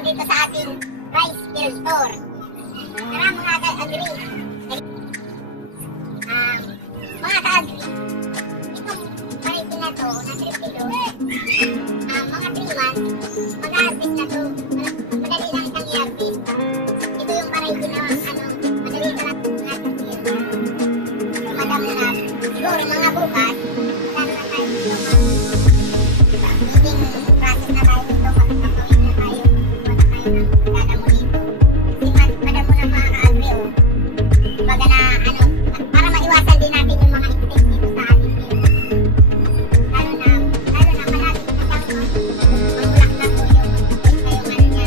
dito sa ating rice field store. Tara mga ka-agri. Mga ka-agri, itong variety na to, na 3 kilos, mga 3 months, mag-harvest na to. Madali lang itang i-harvest. Ito yung variety na, madali na lang i-harvest. Madami na, siguro mga bukas, madami na tayo dito feeding process na tayo dito, magkakawin na tayo, wala tayo ng dadamo dito. Kasi madamo na mga ka-agri, baga na, para maiwasan din natin yung mga insects dito sa ating field. Lalo na malapit na siyang mamulak na po yung niya.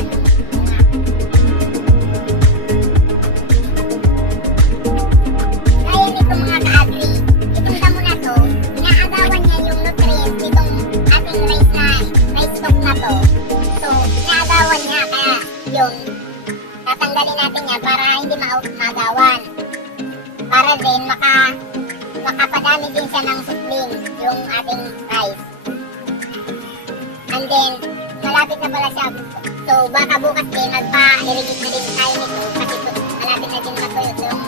Gaya nito mga ka-agri, itong damo na to, inaagawan niya yung nutrients nitong ating rice stock na to. So, inaagawan niya, kaya yung tatanggalin natin niya para hindi maagawan. Para din makapadami din siya ng supling yung ating rice. And then, malapit na pala siya. So, baka bukas din magpa-irrigate na din tayo nito kasi malapit na din matuyo yung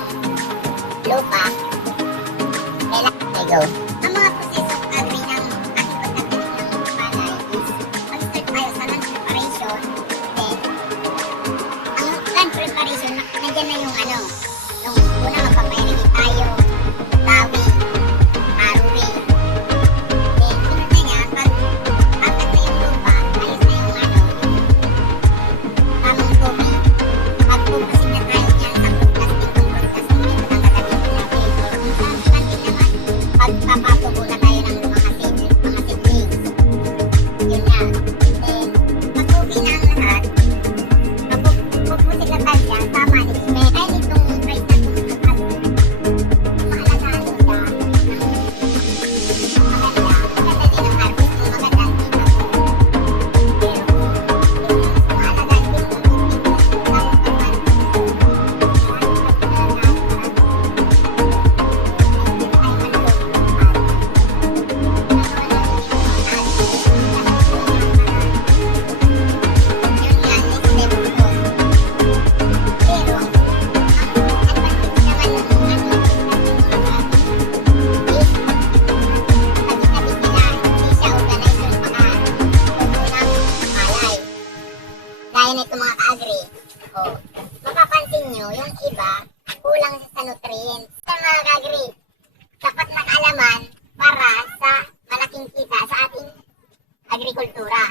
lupa. Go. Ang mga proseso agri ng ating pagtatanim ng palay is mag-start tayo sa land preparation. Then, ang land preparation, nandiyan na yung yung una magpapa-irrigate tayo, dawi, harvey. Then, sunod na yan, pag apat na yung lupa, ayos na yung tamang tubig. Pag-pupusin na tayo dyan sa broadcasting, ito ang gagamitin natin. Kung saan natin naman, pagpapatubo na tayo ng mga seedlings. Yun nga. Then, pag okay na ang lahat, pupusin na tayo dyan sa management. Kaya nitong rice na itong maalagaan mo siya ng maganda din ang harvest mo, maganda ang kita mo. Pero, maalagaan din mo gaya nito mga ka-agri. Mapapansin nyo, yung iba, kulang sa nutrients. Sa mga ka-agri, sapat na kaalaman para sa malaking kita sa ating agrikultura.